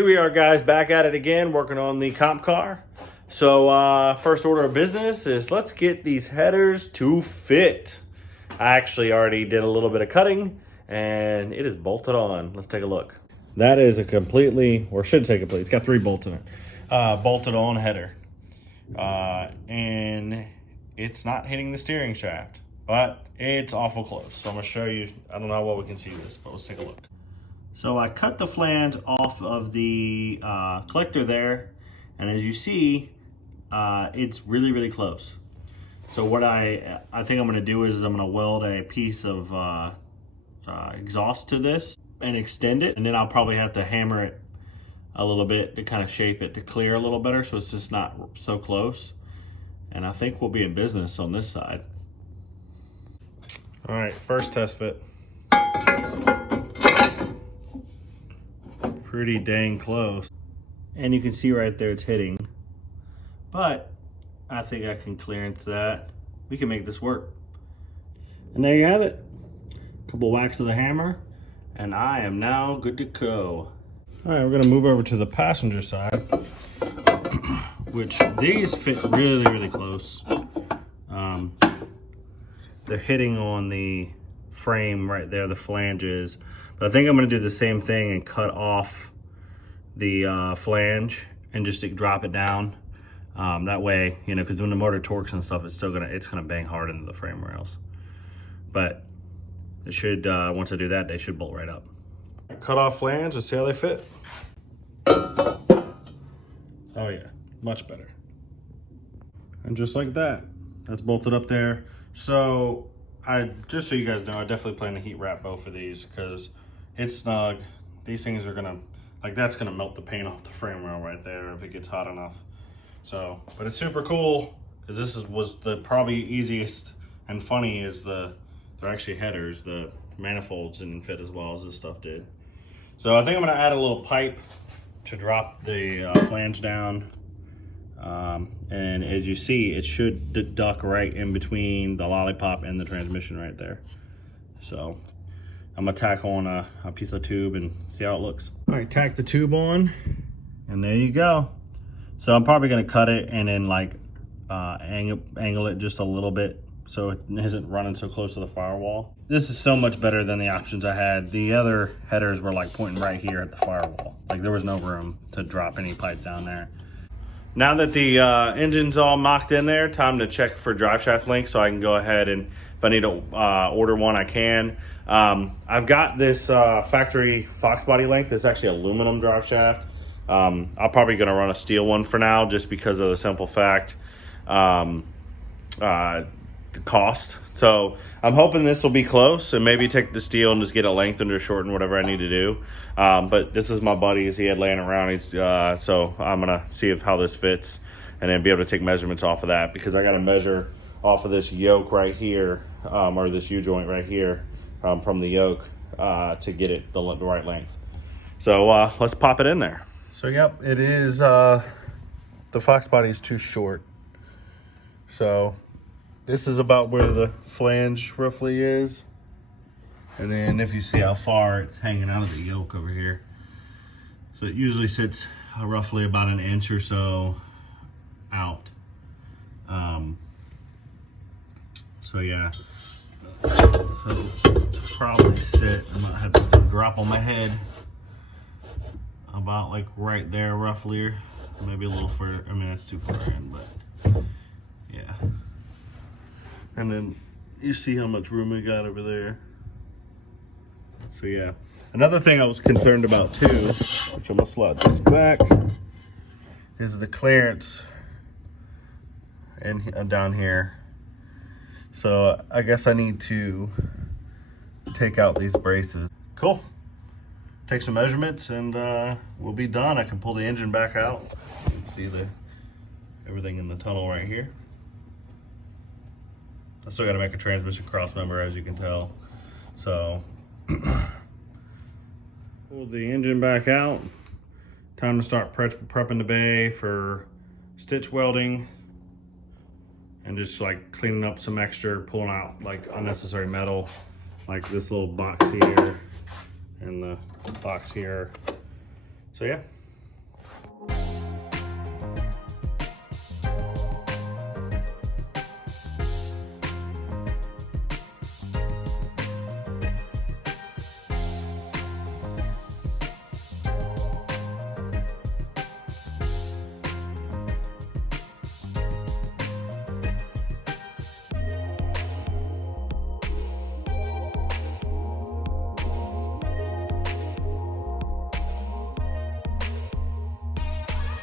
Here we are, guys, back at it again, working on the comp car. So first order of business is let's get these headers to fit. I actually already did a little bit of cutting and it is bolted on. Let's take a look. That is a completely, or should say complete, it's got 3 bolts in it. Bolted on header. And it's not hitting the steering shaft, but it's awful close. So I'm gonna show you, I don't know how well we can see this, but let's take a look. So I cut the flange off of the collector there, and as you see, it's really, really close. So what I think I'm gonna do is I'm gonna weld a piece of exhaust to this and extend it, and then I'll probably have to hammer it a little bit to kind of shape it to clear a little better so it's just not so close. And I think we'll be in business on this side. All right, first test fit. Pretty dang close. And you can see right there it's hitting, but I think I can clearance that. We can make this work. And there you have it. Couple whacks of the hammer, and I am now good to go. All right, we're gonna move over to the passenger side, which these fit really, really close. They're hitting on the frame right there, the flanges. But I think I'm gonna do the same thing and cut off the flange and just drop it down. That way, you know, because when the motor torques and stuff, it's gonna bang hard into the frame rails. But it should, once I do that, they should bolt right up. Cut off flange and see how they fit. Oh yeah, much better. And just like that, that's bolted up there. So just so you guys know, I definitely plan to heat wrap both of these because it's snug. These things are gonna, like that's gonna melt the paint off the frame rail right there if it gets hot enough. So, but it's super cool because this was the probably easiest and funny is they're actually headers. The manifolds didn't fit as well as this stuff did. So I think I'm gonna add a little pipe to drop the flange down. And as you see, it should duck right in between the lollipop and the transmission right there. So I'm gonna tack on a piece of tube and see how it looks. All right, tack the tube on, and there you go. So I'm probably gonna cut it and then like angle it just a little bit so it isn't running so close to the firewall. This is so much better than the options I had. The other headers were like pointing right here at the firewall. Like there was no room to drop any pipe down there. Now that the engine's all mocked in there, time to check for drive shaft links so I can go ahead and if I need to order one, I can. I've got this factory Fox body length. It's actually aluminum drive shaft. I'm probably gonna run a steel one for now just because of the simple fact the cost. So I'm hoping this will be close and maybe take the steel and just get it lengthened or shortened, whatever I need to do. But this is my buddy's he had laying around. So I'm gonna see how this fits and then be able to take measurements off of that because I gotta measure off of this yoke right here, or this U-joint right here from the yoke to get it the right length. So let's pop it in there. So yep, it is, the Fox body is too short. So this is about where the flange roughly is. And then if you see how far it's hanging out of the yoke over here. So it usually sits roughly about an inch or so out. So yeah, so to probably sit, I might have to drop on my head about like right there roughly, maybe a little further. I mean, that's too far in, but yeah. And then you see how much room we got over there. So yeah, another thing I was concerned about too, which I'm gonna slide this back, is the clearance and down here. So I guess I need to take out these braces. Cool. Take some measurements and we'll be done. I can pull the engine back out. You can see everything in the tunnel right here. I still got to make a transmission cross member, as you can tell. So pull the engine back out. Time to start prepping the bay for stitch welding and just like cleaning up some extra, pulling out like unnecessary metal, like this little box here and the box here. So yeah,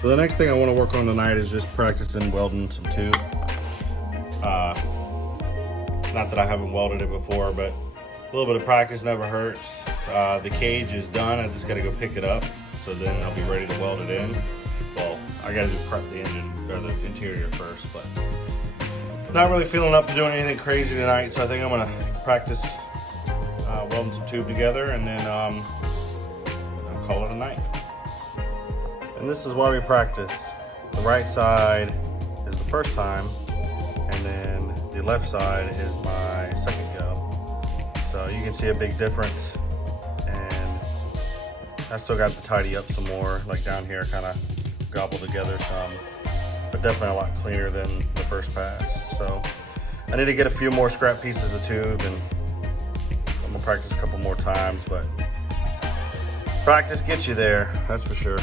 So the next thing I want to work on tonight is just practicing welding some tube. Not that I haven't welded it before, but a little bit of practice never hurts. The cage is done, I just got to go pick it up, so then I'll be ready to weld it in. Well, I got to prep the engine, or the interior first, but not really feeling up to doing anything crazy tonight, so I think I'm going to practice welding some tube together, and then I'll call it a night. And this is why we practice. The right side is the first time, and then the left side is my second go. So you can see a big difference, and I still got to tidy up some more, like down here, kind of gobble together some, but definitely a lot cleaner than the first pass. So I need to get a few more scrap pieces of tube, and I'm gonna practice a couple more times, but practice gets you there, that's for sure.